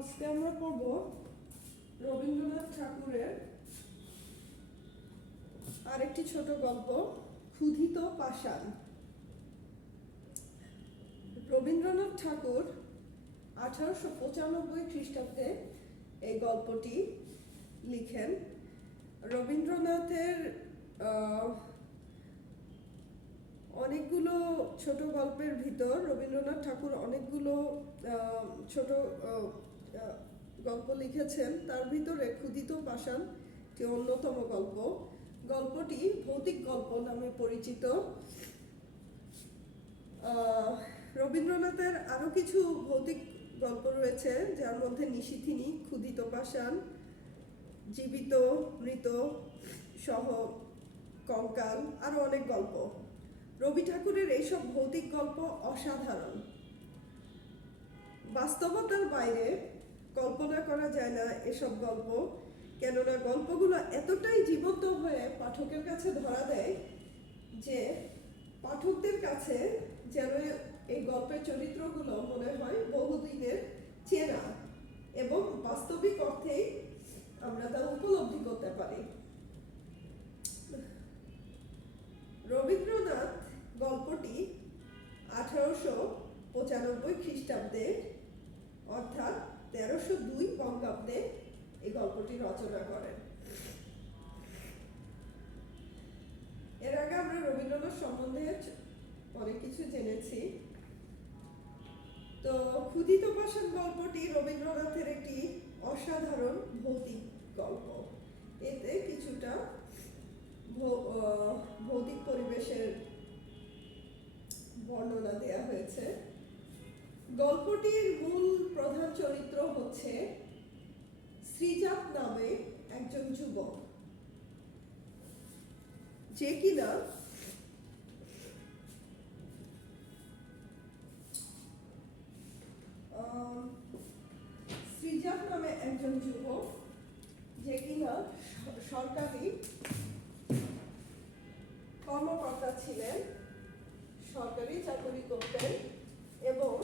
আজকে আমরা পড়ব রবীন্দ্রনাথ ঠাকুরের আরেকটি ছোট গল্প, ক্ষুধিত পাষাণ। রবীন্দ্রনাথ ঠাকুর 1895 খ্রিস্টাব্দে এই গল্পটি লিখেন। রবীন্দ্রনাথের অনেকগুলো ছোট গল্পের ভিতর রবীন্দ্রনাথ ঠাকুর অনেকগুলো ছোট গল্প লিখেছেন। তার ভিতরে ক্ষুধিত পাষাণ একটি অন্যতম গল্প। গল্পটি ভৌতিক গল্প নামে পরিচিত। রবীন্দ্রনাথের আরো কিছু ভৌতিক গল্প রয়েছে, যার মধ্যে নিশিথিনী, ক্ষুধিত পাষাণ, জীবিত মৃত সহ কঙ্কাল, আরো অনেক গল্প। রবি ঠাকুরের এইসব ভৌতিক গল্প অসাধারণ, বাস্তবতার বাইরে, কল্পনা করা যায় না এসব গল্প। কেননা গল্পগুলো এতটাই জীবন্ত হয়ে পাঠকের কাছে ধরা দেয় যে পাঠকদের কাছে যেন এই গল্পের চরিত্রগুলো মনে হয় বহুদিনের চেনা এবং বাস্তবিক অর্থেই আমরা তা উপলব্ধি করতে পারি। রবীন্দ্রনাথ গল্পটি 1895 খ্রিস্টাব্দে অর্থাৎ 1302 বঙ্গাব্দে এই গল্পটি রচনা করেন। এর আগে আমরা রবীন্দ্রনাথ সম্বন্ধে অনেক কিছু জেনেছি। তো ক্ষুধিত পাষাণ গল্পটি রবীন্দ্রনাথের একটি অসাধারণ ভৌতিক গল্প। এতে কিছুটা ভৌতিক পরিবেশের বর্ণনা দেয়া হয়েছে। গল্পটির মূল প্রধান চরিত্র হচ্ছে শ্রীজাত নামে একজন যুবক, যে কিনা সরকারি কর্মকর্তা ছিলেন, সরকারি চাকরি করতেন এবং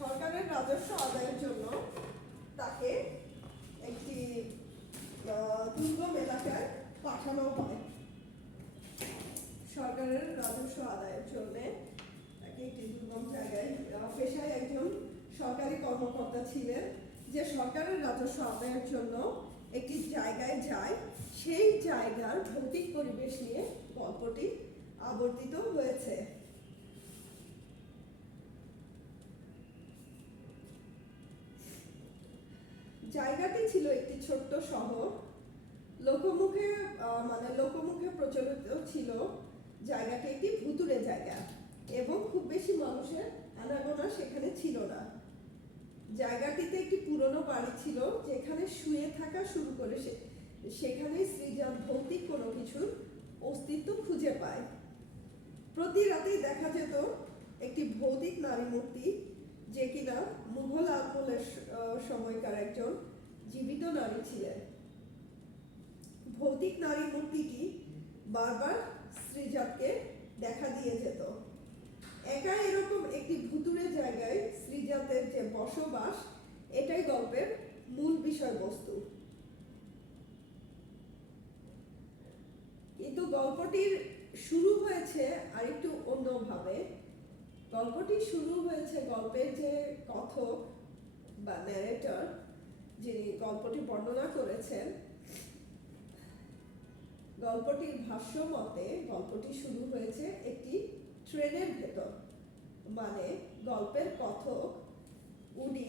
সরকারের রাজস্ব আদায়ের জন্য তাকে একটি দুর্গম এলাকায় পাঠানো হয়। সরকারের রাজস্ব আদায়ের জন্য তাকে একটি দুর্গম জায়গায়, পেশায় একজন সরকারি কর্মকর্তা ছিলেন, যে সরকারের রাজস্ব আদায়ের জন্য একটি জায়গায় যায়। সেই জায়গার ভৌতিক পরিবেশ নিয়ে গল্পটি আবর্তিত হয়েছে। জায়গাটি ছিল একটি ছোট্ট শহর। লোকমুখে প্রচলিত ছিল জায়গাটি একটি ভুতুড়ে জায়গা এবং খুব বেশি মানুষের আনাগোনা সেখানে ছিল না। জায়গাটিতে একটি পুরনো বাড়ি ছিল, যেখানে শুয়ে থাকা শুরু করে সেখানে শ্রীজাত ভৌতিক কোনো কিছুর অস্তিত্ব খুঁজে পায়। প্রতি রাতেই দেখা যেত একটি ভৌতিক নারী মূর্তি, যে কিনা মুঘল আমলের সময়কার একজন জীবিত নারী ছিলেন। ভৌতিক নারী মূর্তিটি বারবার শ্রীজাতকে দেখা দিয়ে যেত। একা এরকম একটি ভুতুড়ে জায়গায় শ্রীজাতের যে বসবাস, এটাই গল্পের মূল বিষয়বস্তু। কিন্তু গল্পটির শুরু হয়েছে আরেকটু অন্যভাবে। গল্পটি শুরু হয়েছে, গল্পের যে কথক বা ন্যারেটর, যিনি গল্পটি বর্ণনা করেছেন, গল্পটির ভাষ্য মতে গল্পটি শুরু হয়েছে একটি ট্রেনের ভেতর। মানে গল্পের কথক উনি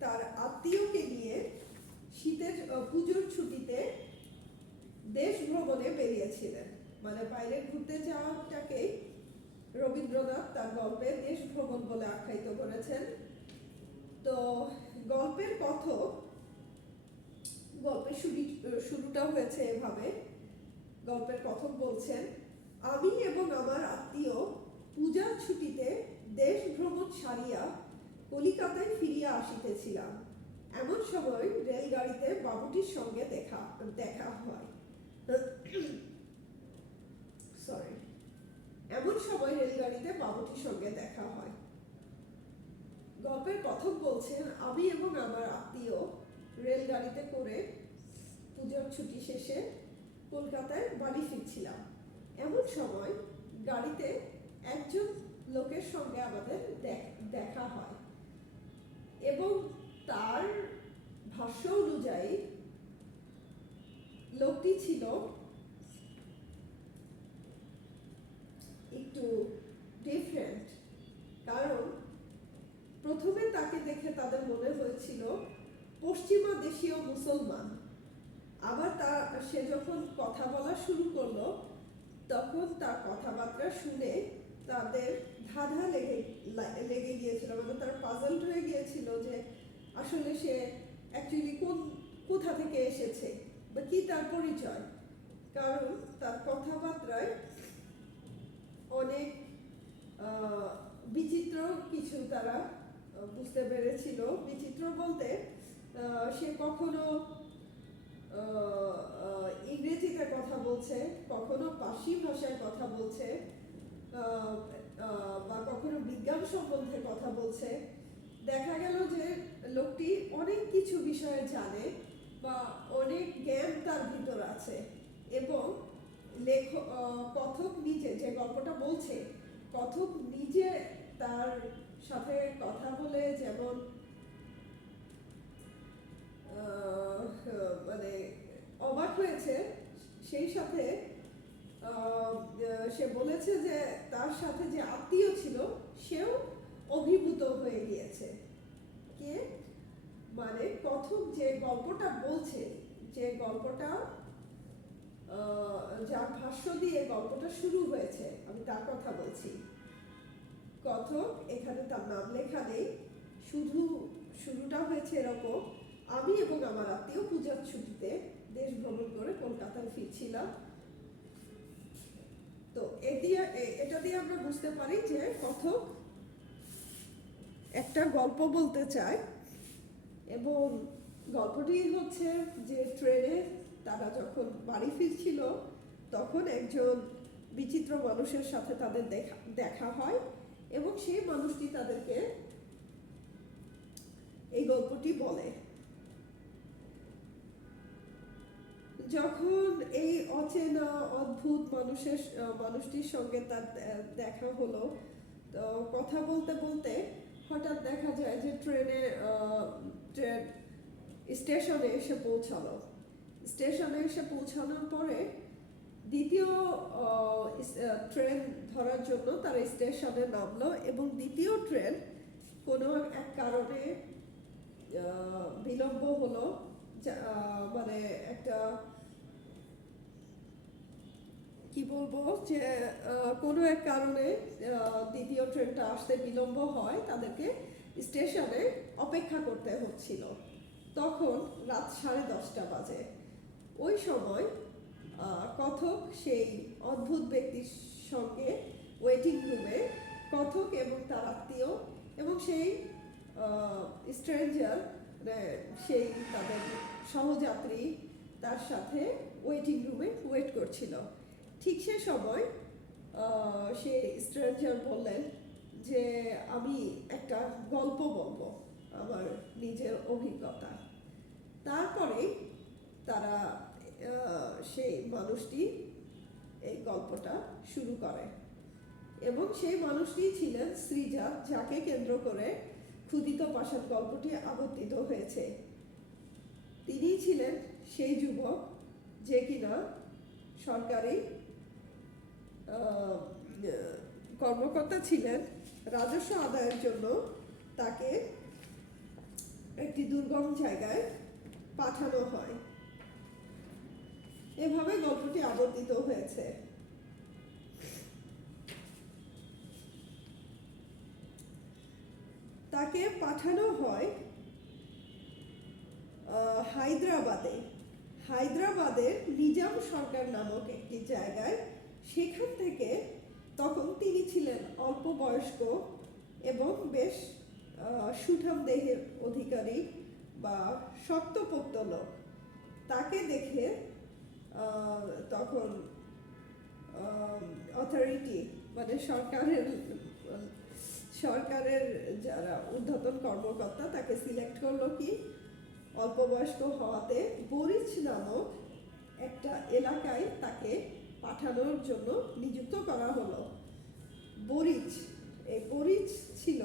তার আত্মীয়কে নিয়ে শীতের পুজোর ছুটিতে দেশ ভ্রমণে বেরিয়েছিলেন। মানে বাইরে ঘুরতে যাওয়াটাকে রবীন্দ্রনাথ তার গল্পে দেশ ভ্রমণ বলে আখ্যায়িত করেছেন। তো গল্পের কথক, গল্পের শুরুটা হয়েছে এভাবে। গল্পের কথক বলছেন, আমি এবং আমার আত্মীয় পূজার ছুটিতে দেশ ভ্রমণ সারিয়া কলিকাতায় ফিরিয়া আসিতেছিলাম। এমন সময় রেলগাড়িতে বাবুটির সঙ্গে দেখা হয়। এমন সময় রেলগাড়িতে বাবুটির সঙ্গে দেখা হয়। গল্পের কথক বলছেন, আমি এবং আমার আত্মীয় রেলগাড়িতে করে পুজোর ছুটি শেষে কলকাতায় বাড়ি ফিরছিলাম। এমন সময় গাড়িতে একজন লোকের সঙ্গে আমাদের দেখা হয় এবং তার ভাষ্য অনুযায়ী লোকটি ছিল একটু ডিফারেন্ট, কারণ প্রথমে তাকে দেখে তাদের মনে হয়েছিল পশ্চিমা দেশীয় মুসলমান। আবার সে যখন কথা বলা শুরু করলো তখন তার কথাবার্তা শুনে তাদের ধাঁধা লেগে গিয়েছিল, মানে তার পাজলড হয়ে গিয়েছিল যে আসলে সে অ্যাকচুয়ালি কোথা থেকে এসেছে বা কি তার পরিচয়। কারণ তার কথাবার্তায় অনেক বিচিত্র কিছু তারা বুঝতে পেরেছিল। বিচিত্র বলতে সে কখনো ইংরেজিতে কথা বলছে, কখনো পার্সি ভাষায় কথা বলছে, বা কখনো বিজ্ঞান সম্বন্ধে কথা বলছে। দেখা গেল যে লোকটি অনেক কিছু বিষয়ে জানে বা অনেক জ্ঞান তার ভিতর আছে এবং কথক নিজে যে গল্পটা বলছে, কথক নিজে তার সাথে কথা বলে যেমন মানে অবাক হয়েছে, সেই সাথে সে বলেছে যে তার সাথে যে আত্মীয় ছিল সেও অভিভূত হয়ে গিয়েছে। কে মানে কথক যে গল্পটা বলছে, যে গল্পটা যার ভাষ্য দিয়ে গল্পটা শুরু হয়েছে, আমি তার কথা বলছি। কথক এখানে তার নাম লেখা নেই, শুধু শুরুটা হয়েছে এরকম, আমি এবং আমার আত্মীয় পূজার ছুটিতে দেশ ভ্রমণ করে কলকাতায় ফিরছিলাম। তো এটা দিয়ে আমরা বুঝতে পারি যে কথক একটা গল্প বলতে চায় এবং গল্পটি হচ্ছে যে ট্রেনে তারা যখন বাড়ি ফিরছিল তখন একজন বিচিত্র মানুষের সাথে তাদের দেখা হয় এবং সেই মানুষটি তাদেরকে এই গল্পটি বলে। যখন এই অচেনা অদ্ভুত মানুষটির সঙ্গে তার দেখা হলো, তো কথা বলতে বলতে হঠাৎ দেখা যায় যে ট্রেন স্টেশনে এসে পৌঁছালো। স্টেশনে এসে পৌঁছানোর পরে দ্বিতীয় ট্রেন ধরার জন্য তারা স্টেশনে নামলো এবং দ্বিতীয় ট্রেন কোনো এক কারণে বিলম্ব হলো, মানে একটা কি বলবো যে কোনো এক কারণে দ্বিতীয় ট্রেনটা আসতে বিলম্ব হয়, তাদেরকে স্টেশনে অপেক্ষা করতে হচ্ছিল। তখন রাত 10:30 বাজে। ওই সময় কথক সেই অদ্ভুত ব্যক্তির সঙ্গে ওয়েটিং রুমে কথক এবং তার আত্মীয় এবং সেই স্ট্রেঞ্জার, সেই তাদের সহযাত্রী তার সাথে ওয়েটিং রুমে ওয়েট করছিল। ঠিক সে সময় সে স্ট্রেঞ্জার বললেন যে আমি একটা গল্প বলবো, আমার নিজের অভিজ্ঞতা। তারপরে তারা সেই মানুষটি এই গল্পটা শুরু করে এবং সেই মানুষটি ছিলেন শ্রীজাত, যাকে কেন্দ্র করে ক্ষুদিত পাষাণ গল্পটি আবর্তিত হয়েছে। তিনি ছিলেন সেই যুবক যে কিনা সরকারি কর্মকর্তা ছিলেন। রাজস্ব আদায়ের জন্য তাকে একটি দুর্গম জায়গায় পাঠানো হয়। এভাবে গল্পটি আবর্তিত হয়েছে। তাকে পাঠানো হয় হায়দ্রাবাদের নিজাম সরকার নামক একটি জায়গায়। সেখান থেকে তখন তিনি ছিলেন অল্প বয়স্ক এবং বেশ সুঠাম দেহের অধিকারী বা শক্তপোক্ত লোক। তাকে দেখে তখন অথরিটি মানে সরকারের যারা ঊর্ধ্বতন কর্মকর্তা তাকে সিলেক্ট করলো কি অল্প বয়স্ক হওয়াতে বরিচ নামক একটা এলাকায় তাকে পাঠানোর জন্য নিযুক্ত করা হলো। বরিচ, এই বরিচ ছিল,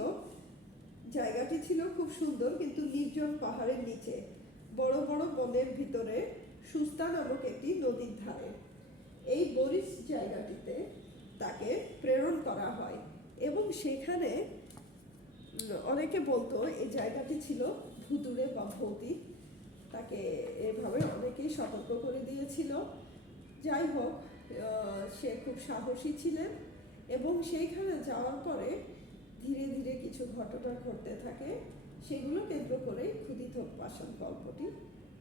জায়গাটি ছিল খুব সুন্দর কিন্তু নির্জন পাহাড়ের নিচে বড় বড় বনের ভিতরে সুস্তা নামক একটি নদীর ধারে। এই বরিচ জায়গাটিতে তাকে প্রেরণ করা হয় এবং সেখানে অনেকে বলতো এই জায়গাটি ছিল ভুতুড়ে বা ভৌতিক, তাকে এভাবে অনেকেই সতর্ক করে দিয়েছিল। যাই হোক, সে খুব সাহসী ছিলেন এবং সেইখানে যাওয়ার পরে ধীরে ধীরে কিছু ঘটনা ঘটতে থাকে, সেগুলো কেন্দ্র করে ক্ষুদিত পাষাণ গল্পটি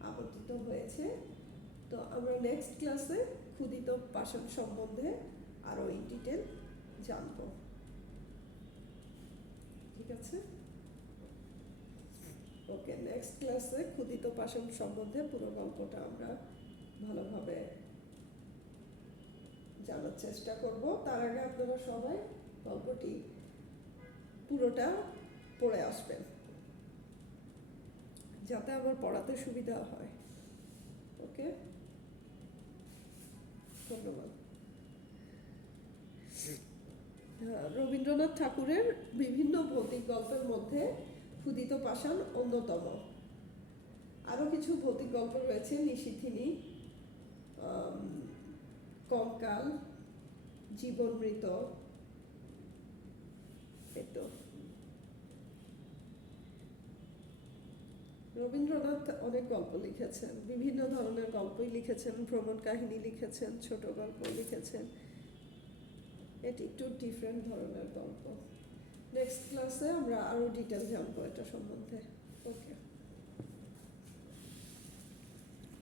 আবর্তিত হয়েছে। তো আমরা নেক্সট ক্লাসে ক্ষুদিত পাষাণ সম্বন্ধে আরও ইন ডিটেল জানব। ঠিক আছে, ওকে, নেক্সট ক্লাসে ক্ষুদিত পাষাণ সম্বন্ধে পুরো গল্পটা আমরা ভালোভাবে জানার চেষ্টা করব। তার আগে আপনারা সবাই গল্পটি পুরোটা পড়ে আসবেন যাতে আমার পড়াতে সুবিধা হয়। ওকে, ধন্যবাদ। রবীন্দ্রনাথ ঠাকুরের বিভিন্ন ভৌতিক গল্পের মধ্যে ক্ষুদিত পাষাণ অন্যতম। আরও কিছু ভৌতিক গল্প রয়েছে, নিশিথিনী, কঙ্কাল, জীবনমৃত। রবীন্দ্রনাথ অনেক গল্প লিখেছেন, বিভিন্ন ধরনের গল্পই লিখেছেন, ভ্রমণ কাহিনী লিখেছেন, ছোট গল্প লিখেছেন। এটি একটু ডিফারেন্ট ধরনের গল্প। নেক্সট ক্লাসে আমরা আরও ডিটেল জানবো এটা সম্বন্ধে। ওকে।